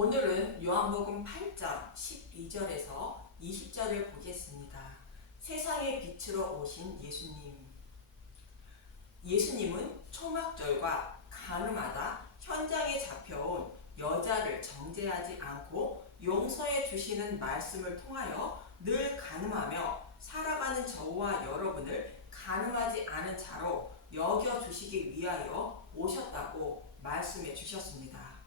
오늘은 요한복음 8장 12절에서 20절을 보겠습니다. 세상의 빛으로 오신 예수님. 예수님은 초막절과 가늠하다 현장에 잡혀온 여자를 정죄하지 않고 용서해 주시는 말씀을 통하여 늘 가늠하며 살아가는 저와 여러분을 가늠하지 않은 자로 여겨주시기 위하여 오셨다고 말씀해 주셨습니다.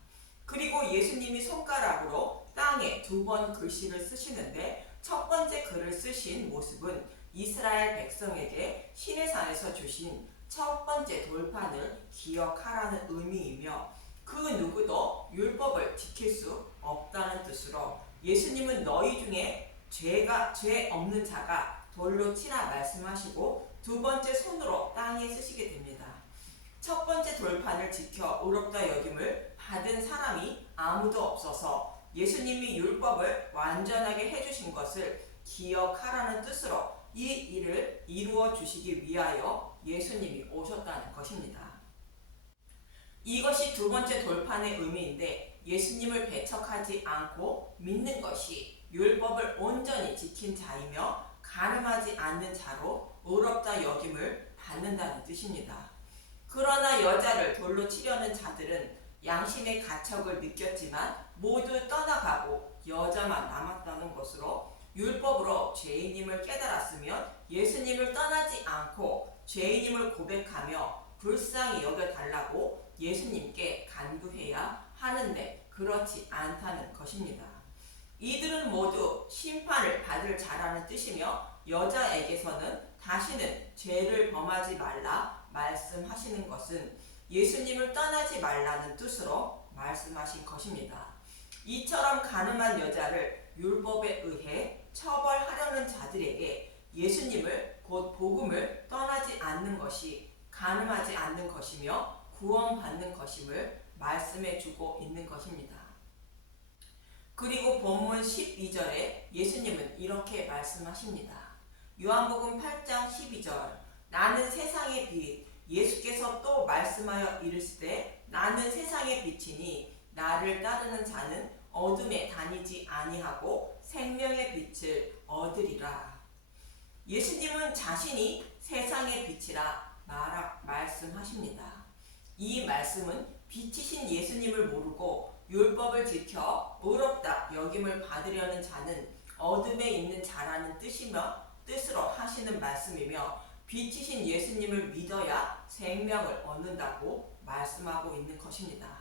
그리고 예수님이 손가락으로 땅에 2번 글씨를 쓰시는데 첫 번째 글을 쓰신 모습은 이스라엘 백성에게 시내산에서 주신 첫 번째 돌판을 기억하라는 의미이며 그 누구도 율법을 지킬 수 없다는 뜻으로 예수님은 너희 중에 죄 없는 자가 돌로 치라 말씀하시고 두 번째 손으로 땅에 쓰시게 됩니다. 첫 번째 돌판을 지켜 의롭다 여김을 받은 사람이 아무도 없어서 예수님이 율법을 완전하게 해주신 것을 기억하라는 뜻으로 이 일을 이루어 주시기 위하여 예수님이 오셨다는 것입니다. 이것이 두 번째 돌판의 의미인데 예수님을 배척하지 않고 믿는 것이 율법을 온전히 지킨 자이며 가늠하지 않는 자로 의롭다 여김을 받는다는 뜻입니다. 그러나 여자를 돌로 치려는 자들은 양심의 가책을 느꼈지만 모두 떠나가고 여자만 남았다는 것으로 율법으로 죄인임을 깨달았으면 예수님을 떠나지 않고 죄인임을 고백하며 불쌍히 여겨달라고 예수님께 간구해야 하는데 그렇지 않다는 것입니다. 이들은 모두 심판을 받을 자라는 뜻이며 여자에게서는 다시는 죄를 범하지 말라 말씀하시는 것은 예수님을 떠나지 말라는 뜻으로 말씀하신 것입니다. 이처럼 가늠한 여자를 율법에 의해 처벌하려는 자들에게 예수님을 곧 복음을 떠나지 않는 것이 가늠하지 않는 것이며 구원받는 것임을 말씀해 주고 있는 것입니다. 그리고 본문 12절에 예수님은 이렇게 말씀하십니다. 요한복음 8장 12절 나는 세상의 빛. 예수께서 또 말씀하여 이르시되 나는 세상의 빛이니 나를 따르는 자는 어둠에 다니지 아니하고 생명의 빛을 얻으리라. 예수님은 자신이 세상의 빛이라 말씀하십니다. 이 말씀은 빛이신 예수님을 모르고 율법을 지켜 의롭다 여김을 받으려는 자는 어둠에 있는 자라는 뜻으로 하시는 말씀이며 빛이신 예수님을 믿어야 생명을 얻는다고 말씀하고 있는 것입니다.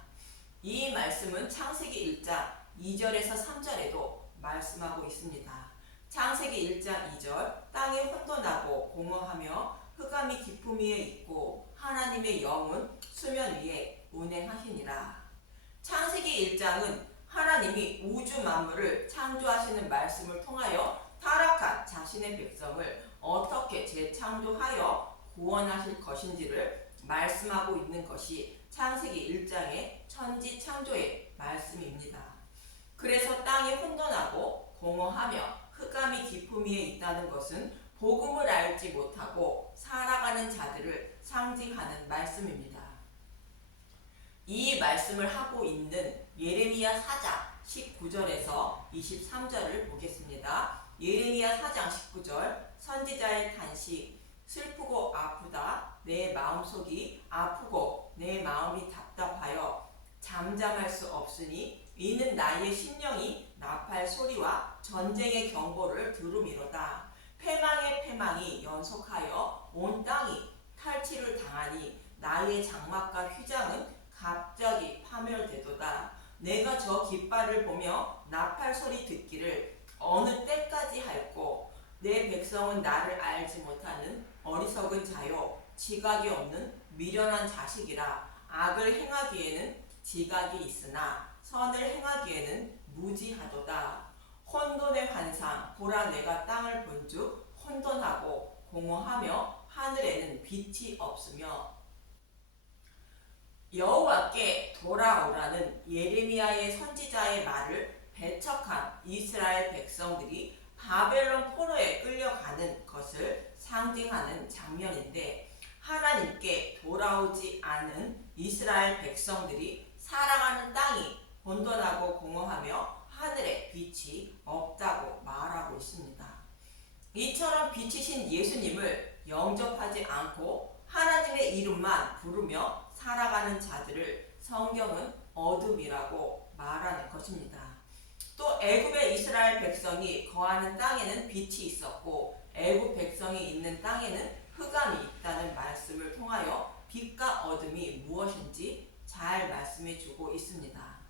이 말씀은 창세기 1장 2절에서 3절에도 말씀하고 있습니다. 창세기 1장 2절 땅이 혼돈하고 공허하며 흑암이 깊음 위에 있고 하나님의 영은 수면 위에 운행하시니라. 창세기 1장은 하나님이 우주 만물을 창조하시는 말씀을 통하여 타락한 자신의 백성을 어떻게 재창조하여 구원하실 것인지를 말씀하고 있는 것이 창세기 1장의 천지 창조의 말씀입니다. 그래서 땅이 혼돈하고 공허하며 흑암이 깊음 위에 있다는 것은 복음을 알지 못하고 살아가는 자들을 상징하는 말씀입니다. 이 말씀을 하고 있는 예레미야 4장 19절에서 23절을 보겠습니다. 예레미야 4장 19절 선지자의 탄식 슬프고 아프다 내 마음속이 아프고 내 마음이 답답하여 잠잠할 수 없으니 이는 나의 심령이 나팔 소리와 전쟁의 경보를 들음이로다. 패망의 패망이 연속하여 온 땅이 탈취를 당하니 나의 장막과 휘장은 갑자기 파멸되도다. 내가 저 깃발을 보며 나팔 소리 듣기를 어느 때까지 할꼬. 내 백성은 나를 알지 못하는 어리석은 자요 지각이 없는 미련한 자식이라. 악을 행하기에는 지각이 있으나 선을 행하기에는 무지하도다. 혼돈의 환상 보라 내가 땅을 본즉 혼돈하고 공허하며 하늘에는 빛이 없으며. 여호와께 돌아오라는 예레미야의 선지자의 말을 배척한 이스라엘 백성들이 바벨론 포로에 끌려가는 것을 상징하는 장면인데 하나님께 돌아오지 않은 이스라엘 백성들이 살아가는 땅이 혼돈하고 공허하며 하늘에 빛이 없다고 말하고 있습니다. 이처럼 빛이신 예수님을 영접하지 않고 하나님의 이름만 부르며 살아가는 자들을 성경은 어둠이라고 말하는 것입니다. 또 애굽의 이스라엘 백성이 거하는 땅에는 빛이 있었고 애굽 백성이 있는 땅에는 흑암이 있다는 말씀을 통하여 빛과 어둠이 무엇인지 잘 말씀해 주고 있습니다.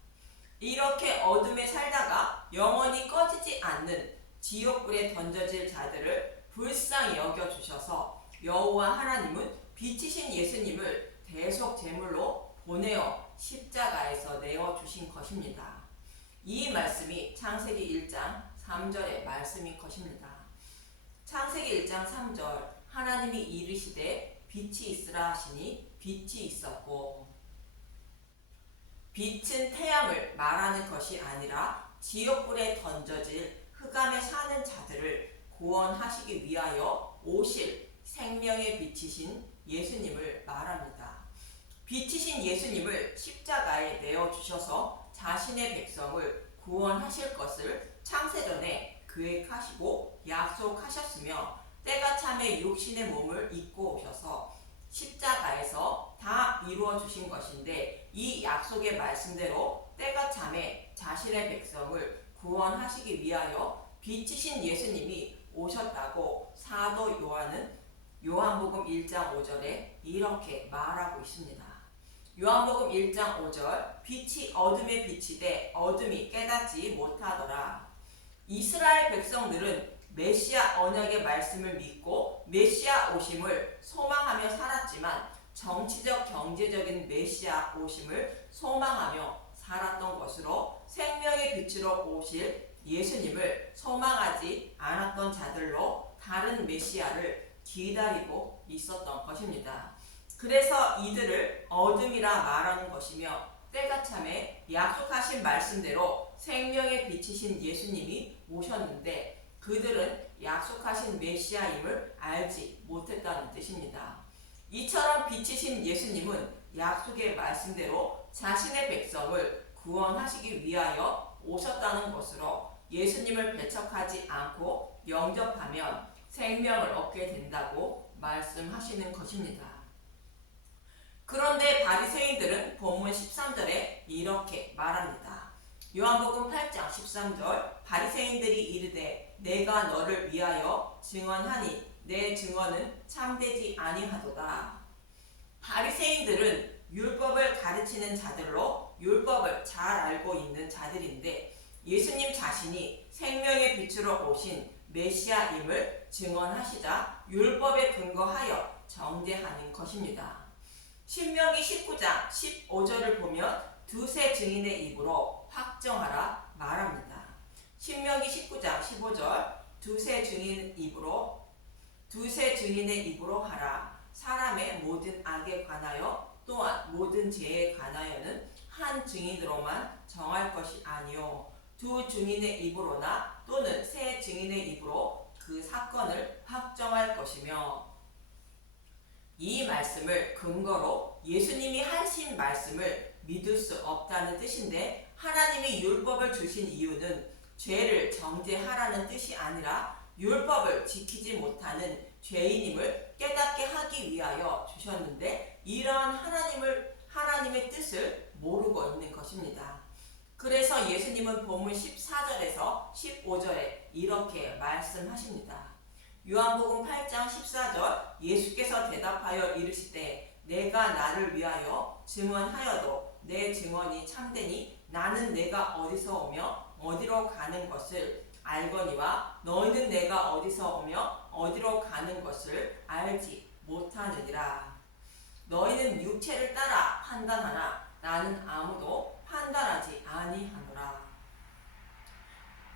이렇게 어둠에 살다가 영원히 꺼지지 않는 지옥불에 던져질 자들을 불쌍히 여겨주셔서 여호와 하나님은 빛이신 예수님을 대속 제물로 보내어 십자가에서 내어주신 것입니다. 이 말씀이 창세기 1장 3절의 말씀인 것입니다. 창세기 1장 3절 하나님이 이르시되 빛이 있으라 하시니 빛이 있었고, 빛은 태양을 말하는 것이 아니라 지옥불에 던져질 흑암에 사는 자들을 구원하시기 위하여 오실 생명의 빛이신 예수님을 말합니다. 빛이신 예수님을 십자가에 내어주셔서 자신의 백성을 구원하실 것을 창세전에 계획하시고 약속하셨으며 때가 참에 육신의 몸을 입고 오셔서 십자가에서 다 이루어 주신 것인데, 이 약속의 말씀대로 때가 참에 자신의 백성을 구원하시기 위하여 빛이신 예수님이 오셨다고 사도 요한은 요한복음 1장 5절에 이렇게 말하고 있습니다. 요한복음 1장 5절 빛이 어둠에 비치되 어둠이 깨닫지 못하더라. 이스라엘 백성들은 메시아 언약의 말씀을 믿고 메시아 오심을 소망하며 살았지만 정치적 경제적인 메시아 오심을 소망하며 살았던 것으로 생명의 빛으로 오실 예수님을 소망하지 않았던 자들로 다른 메시아를 기다리고 있었던 것입니다. 그래서 이들을 어둠이라 말하는 것이며 때가 참에 약속하신 말씀대로 생명의 빛이신 예수님이 오셨는데 그들은 약속하신 메시아임을 알지 못했다는 뜻입니다. 이처럼 빛이신 예수님은 약속의 말씀대로 자신의 백성을 구원하시기 위하여 오셨다는 것으로 예수님을 배척하지 않고 영접하면 생명을 얻게 된다고 말씀하시는 것입니다. 그런데 바리새인들은 본문 13절에 이렇게 말합니다. 요한복음 8장 13절 바리새인들이 이르되 내가 너를 위하여 증언하니 내 증언은 참되지 아니하도다. 바리새인들은 율법을 가르치는 자들로 율법을 잘 알고 있는 자들인데 예수님 자신이 생명의 빛으로 오신 메시아임을 증언하시자 율법에 근거하여 정죄하는 것입니다. 신명기 19장 15절을 보면 두세 증인의 입으로 확정하라 말합니다. 신명기 19장 15절 두세 증인의 입으로 하라. 사람의 모든 악에 관하여 또한 모든 죄에 관하여는 한 증인으로만 정할 것이 아니요 두 증인의 입으로나 또는 세 증인의 입으로 그 사건을 확정할 것이며, 이 말씀을 근거로 예수님이 하신 말씀을 믿을 수 없다는 뜻인데, 하나님이 율법을 주신 이유는 죄를 정죄하라는 뜻이 아니라 율법을 지키지 못하는 죄인임을 깨닫게 하기 위하여 주셨는데, 이러한 하나님의 뜻을 모르고 있는 것입니다. 그래서 예수님은 본문 14절에서 15절에 이렇게 말씀하십니다. 요한복음 8장 14절 예수께서 대답하여 이르시되 내가 나를 위하여 증언하여도 내 증언이 참되니 나는 내가 어디서 오며 어디로 가는 것을 알거니와 너희는 내가 어디서 오며 어디로 가는 것을 알지 못하느니라. 너희는 육체를 따라 판단하나 나는 아무도 판단하지 아니하노라.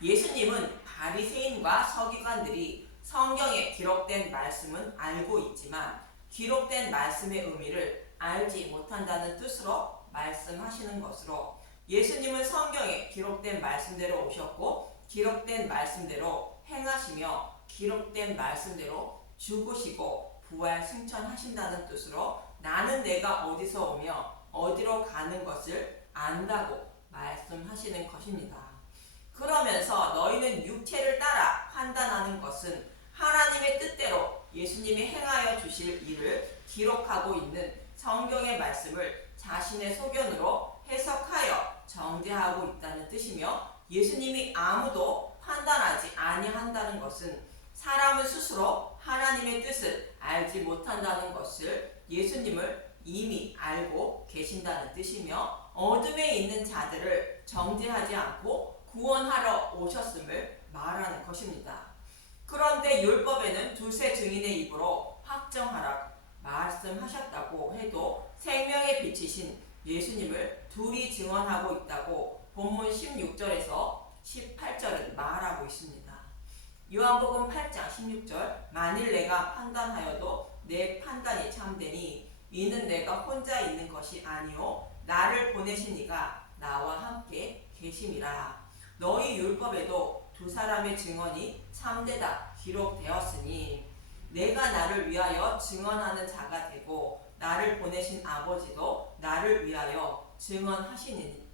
예수님은 바리새인과 서기관들이 성경에 기록된 말씀은 알고 있지만 기록된 말씀의 의미를 알지 못한다는 뜻으로 말씀하시는 것으로, 예수님은 성경에 기록된 말씀대로 오셨고 기록된 말씀대로 행하시며 기록된 말씀대로 죽으시고 부활 승천하신다는 뜻으로 나는 내가 어디서 오며 어디로 가는 것을 안다고 말씀하시는 것입니다. 그러면서 너희는 육체를 따라 판단하는 것은 하나님의 뜻대로 예수님이 행하여 주실 일을 기록하고 있는 성경의 말씀을 자신의 소견으로 해석하여 정죄하고 있다는 뜻이며, 예수님이 아무도 판단하지 아니한다는 것은 사람은 스스로 하나님의 뜻을 알지 못한다는 것을 예수님을 이미 알고 계신다는 뜻이며, 어둠에 있는 자들을 정죄하지 않고 구원하러 오셨음을 말하는 것입니다. 그런데 율법에는 두세 증인의 입으로 확정하라 말씀하셨다고 해도 생명의 빛이신 예수님을 둘이 증언하고 있다고 본문 16절에서 18절은 말하고 있습니다. 요한복음 8장 16절, 만일 내가 판단하여도 내 판단이 참되니 이는 내가 혼자 있는 것이 아니요 나를 보내신 이가 나와 함께 계심이라. 너희 율법에도 두 사람의 증언이 참되다 기록되었으니 내가 나를 위하여 증언하는 자가 되고 나를 보내신 아버지도 나를 위하여 증언하시느니라.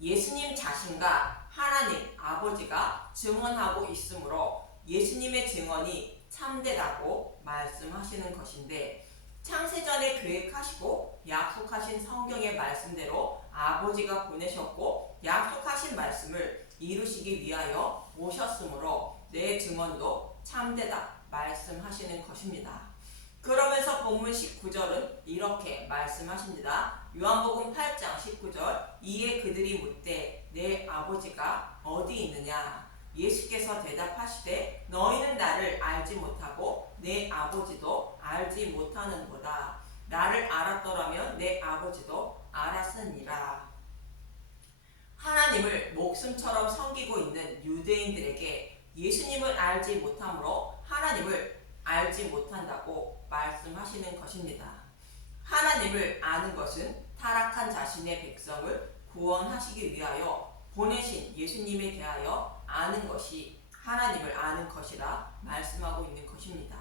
예수님 자신과 하나님 아버지가 증언하고 있으므로 예수님의 증언이 참되다고 말씀하시는 것인데, 창세전에 계획하시고 약속하신 성경의 말씀대로 아버지가 보내셨고 약속하신 말씀을 이루시기 위하여 오셨으므로 내 증언도 참되다 말씀하시는 것입니다. 그러면서 본문 19절은 이렇게 말씀하십니다. 요한복음 8장 19절, 이에 그들이 묻되 내 아버지가 어디 있느냐? 예수께서 대답하시되 너희는 나를 알지 못하고 내 아버지도 알지 못하는도다. 나를 알았더라면 내 아버지도 알았으니라. 하나님을 목숨처럼 섬기고 있는 유대인들에게 예수님을 알지 못하므로 하나님을 알지 못한다고 말씀하시는 것입니다. 하나님을 아는 것은 타락한 자신의 백성을 구원하시기 위하여 보내신 예수님에 대하여 아는 것이 하나님을 아는 것이라 말씀하고 있는 것입니다.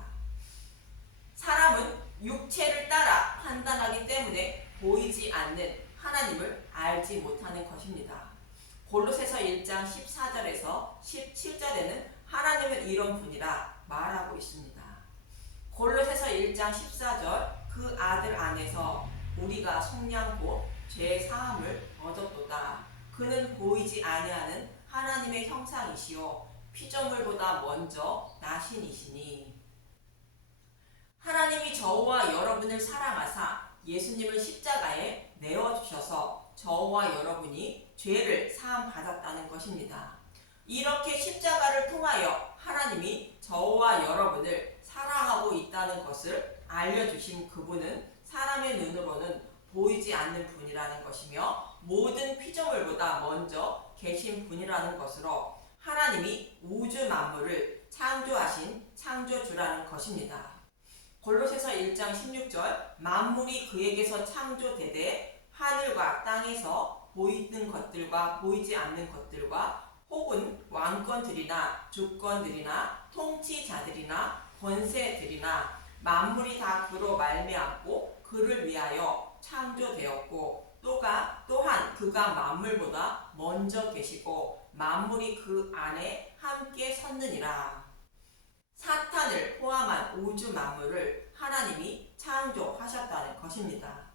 사람은 육체를 따라 판단하기 때문에 보이지 않는 하나님을 알지 못하는 것입니다. 골로새서 1장 14절에서 17절에는 하나님은 이런 분이라 말하고 있습니다. 골로새서 1장 14절, 그 아들 안에서 우리가 속량 곧 죄 사함을 얻었도다. 그는 보이지 아니하는 하나님의 형상이시요 피조물보다 먼저 나신이시니. 하나님이 저와 여러분을 사랑하사 예수님을 십자가에 내어주셔서 저와 여러분이 죄를 사함 받았다는 것입니다. 이렇게 십자가를 통하여 하나님이 저와 여러분을 사랑하고 있다는 것을 알려주신 그분은 사람의 눈으로는 보이지 않는 분이라는 것이며 모든 피조물보다 먼저 계신 분이라는 것으로 하나님이 우주 만물을 창조하신 창조주라는 것입니다. 골로새서 1장 16절, 만물이 그에게서 창조되되 하늘과 땅에서 보이는 것들과 보이지 않는 것들과 혹은 왕권들이나 주권들이나 통치자들이나 권세들이나 만물이 다 그로 말미암고 그를 위하여 창조되었고 또한 그가 만물보다 먼저 계시고 만물이 그 안에 함께 섰느니라. 사탄을 포함한 우주 만물을 하나님이 창조하셨다는 것입니다.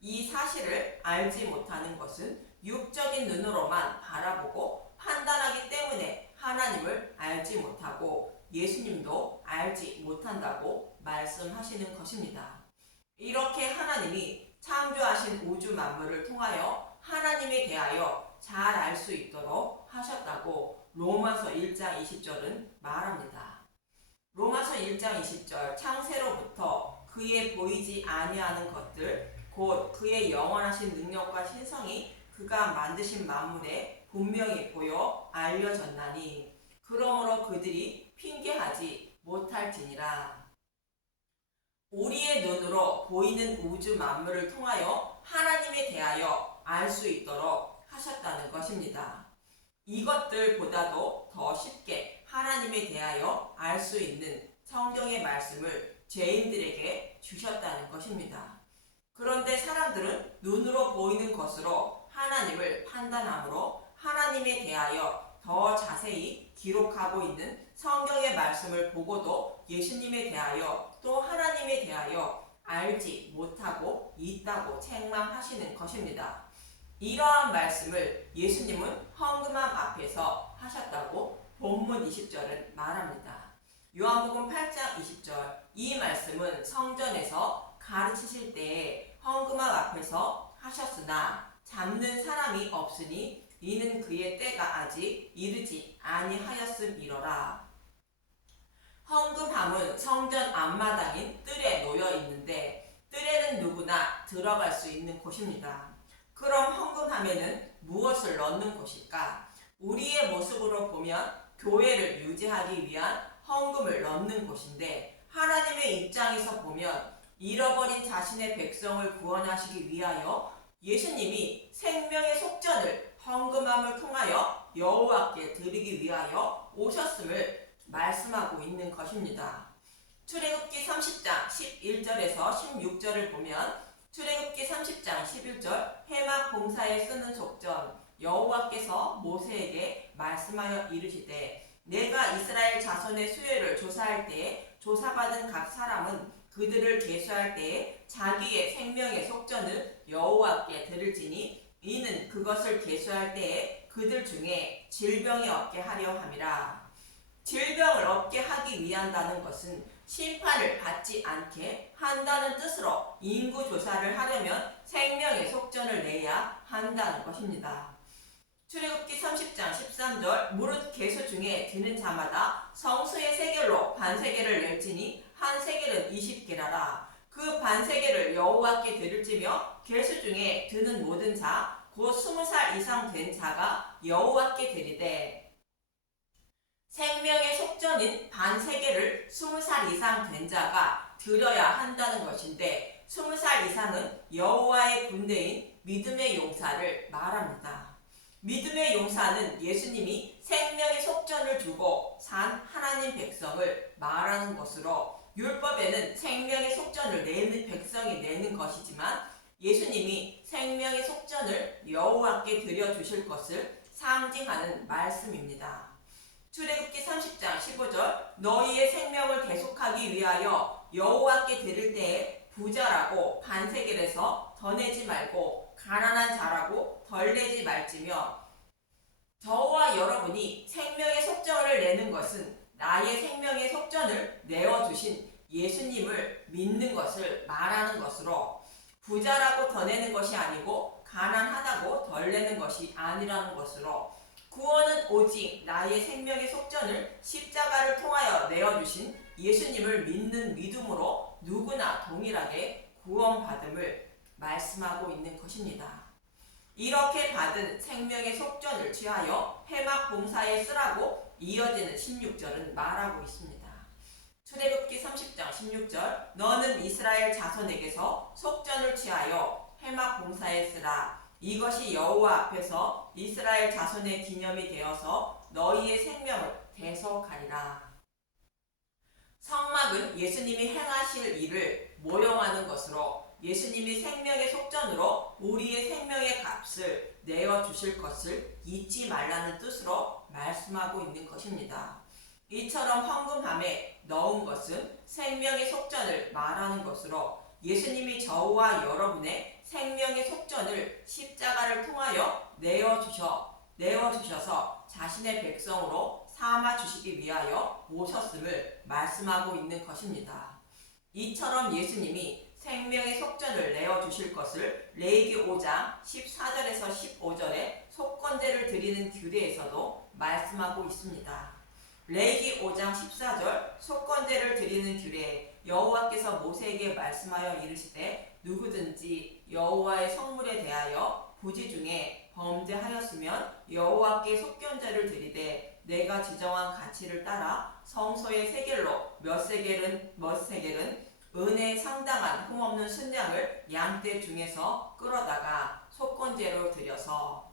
이 사실을 알지 못하는 것은 육적인 눈으로만 바라보고 판단하기 때문에 하나님을 알지 못하고 예수님도 알지 못한다고 말씀하시는 것입니다. 이렇게 하나님이 창조하신 우주 만물을 통하여 하나님에 대하여 잘 알 수 있도록 하셨다고 로마서 1장 20절은 말합니다. 로마서 1장 20절, 창세로부터 그의 보이지 아니하는 것들 곧 그의 영원하신 능력과 신성이 그가 만드신 만물에 분명히 보여 알려졌나니 그러므로 그들이 핑계하지 못할지니라. 우리의 눈으로 보이는 우주 만물을 통하여 하나님에 대하여 알 수 있도록 하셨다는 것입니다. 이것들보다도 더 쉽게 하나님에 대하여 알 수 있는 성경의 말씀을 죄인들에게 주셨다는 것입니다. 그런데 사람들은 눈으로 보이는 것으로 하나님을 판단하므로 하나님에 대하여 더 자세히 기록하고 있는 성경의 말씀을 보고도 예수님에 대하여 또 하나님에 대하여 알지 못하고 있다고 책망하시는 것입니다. 이러한 말씀을 예수님은 헌금함 앞에서 하셨다고 본문 20절은 말합니다. 요한복음 8장 20절, 이 말씀은 성전에서 가르치실 때에 헌금함 앞에서 하셨으나 잡는 사람이 없으니 이는 그의 때가 아직 이르지 아니하였음이로라. 헌금함은 성전 앞마당인 뜰에 놓여 있는데 뜰에는 누구나 들어갈 수 있는 곳입니다. 그럼 헌금함에는 무엇을 넣는 곳일까? 우리의 모습으로 보면 교회를 유지하기 위한 헌금을 넣는 곳인데 하나님의 입장에서 보면 잃어버린 자신의 백성을 구원하시기 위하여 예수님이 생명의 속전을 헌금함을 통하여 여호와께 드리기 위하여 오셨음을 말씀하고 있는 것입니다. 출애굽기 30장 11절에서 16절을 보면 출애굽기 30장 11절 해막 봉사에 쓰는 속전 여호와께서 모세에게 말씀하여 이르시되 내가 이스라엘 자손의 수요를 조사할 때에 조사받은 각 사람은 그들을 계수할 때에 자기의 생명의 속전을 여호와께 드릴지니 이는 그것을 계수할 때에 그들 중에 질병이 없게 하려 함이라. 질병을 없게 하기 위한다는 것은 심판을 받지 않게 한다는 뜻으로 인구조사를 하려면 생명의 속전을 내야 한다는 것입니다. 출애굽기 30장 13절 무릇 계수 중에 드는 자마다 성수의 세겔로 반세겔을 낼지니 한 세겔은 20게라라. 그 반세겔을 여호와께 드릴지며 계수 중에 드는 모든 자 곧 20살 이상 된 자가 여호와께 드리되 생명의 속전인 반세겔을 20살 이상 된 자가 드려야 한다는 것인데 20살 이상은 여호와의 군대인 믿음의 용사를 말합니다. 믿음의 용사는 예수님이 생명의 속전을 두고 산 하나님 백성을 말하는 것으로 율법에는 생명의 속전을 내는 백성이 내는 것이지만 예수님이 생명의 속전을 여호와께 드려주실 것을 상징하는 말씀입니다. 출애굽기 30장 15절 너희의 생명을 계속하기 위하여 여호와께 드릴 때에 부자라고 반세겔에서 더 내지 말고 가난한 자라고 덜 내지 말지며 저와 여러분이 생명의 속전을 내는 것은 나의 생명의 속전을 내어주신 예수님을 믿는 것을 말하는 것으로 부자라고 더 내는 것이 아니고 가난하다고 덜 내는 것이 아니라는 것으로 구원은 오직 나의 생명의 속전을 십자가를 통하여 내어주신 예수님을 믿는 믿음으로 누구나 동일하게 구원받음을 말씀하고 있는 것입니다. 이렇게 받은 생명의 속전을 취하여 해막 봉사에 쓰라고 이어지는 16절은 말하고 있습니다. 출애굽기 30장 16절 너는 이스라엘 자손에게서 속전을 취하여 해막 봉사에 쓰라. 이것이 여호와 앞에서 이스라엘 자손의 기념이 되어서 너희의 생명을 대속하리라. 성막은 예수님이 행하실 일을 모형하는 것으로 예수님이 생명의 속전으로 우리의 생명의 값을 내어주실 것을 잊지 말라는 뜻으로 말씀하고 있는 것입니다. 이처럼 헌금함에 넣은 것은 생명의 속전을 말하는 것으로 예수님이 저와 여러분의 생명의 속전을 십자가를 통하여 내어주셔서 자신의 백성으로 삼아주시기 위하여 오셨음을 말씀하고 있는 것입니다. 이처럼 예수님이 생명의 속전을 내어주실 것을 레위기 5장 14절에서 15절에 속건제를 드리는 규례에서도 말씀하고 있습니다. 레위기 5장 14절 속건제를 드리는 규례 여호와께서 모세에게 말씀하여 이르시되 누구든지 여호와의 성물에 대하여 부지 중에 범죄하였으면 여호와께 속건제를 드리되 내가 지정한 가치를 따라 성소의 세겔로 몇 세겔은 은에 상당한 흠없는 순양을 양떼 중에서 끌어다가 속건제로 드려서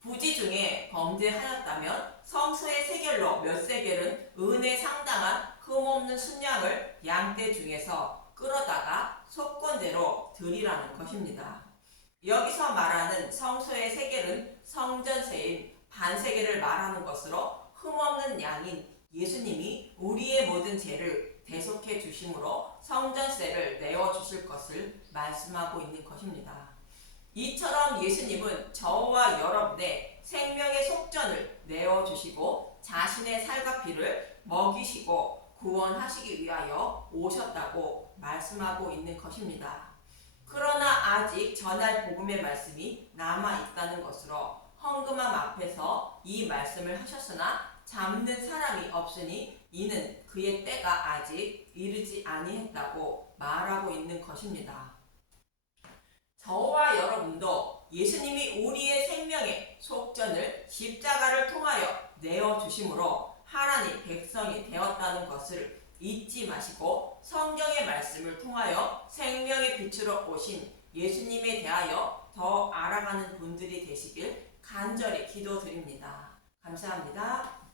부지 중에 범죄하였다면 성소의 세겔로 몇 세겔은 은에 상당한 흠없는 순양을 양떼 중에서 끌어다가 속건대로 드리라는 것입니다. 여기서 말하는 성소의 세겔은 성전세인 반세겔을 말하는 것으로 흠없는 양인 예수님이 우리의 모든 죄를 대속해 주심으로 성전세를 내어 주실 것을 말씀하고 있는 것입니다. 이처럼 예수님은 저와 여러분의 생명의 속전을 내어 주시고 자신의 살과 피를 먹이시고 구원하시기 위하여 오셨다고 말씀하고 있는 것입니다. 그러나 아직 전할 복음의 말씀이 남아있다는 것으로 헌금함 앞에서 이 말씀을 하셨으나 잡는 사람이 없으니 이는 그의 때가 아직 이르지 아니했다고 말하고 있는 것입니다. 저와 여러분도 예수님이 우리의 생명의 속전을 십자가를 통하여 내어주심으로 하나님 백성이 되었다는 것을 잊지 마시고 성경의 말씀을 통하여 생명의 빛으로 오신 예수님에 대하여 더 알아가는 분들이 되시길 간절히 기도드립니다. 감사합니다.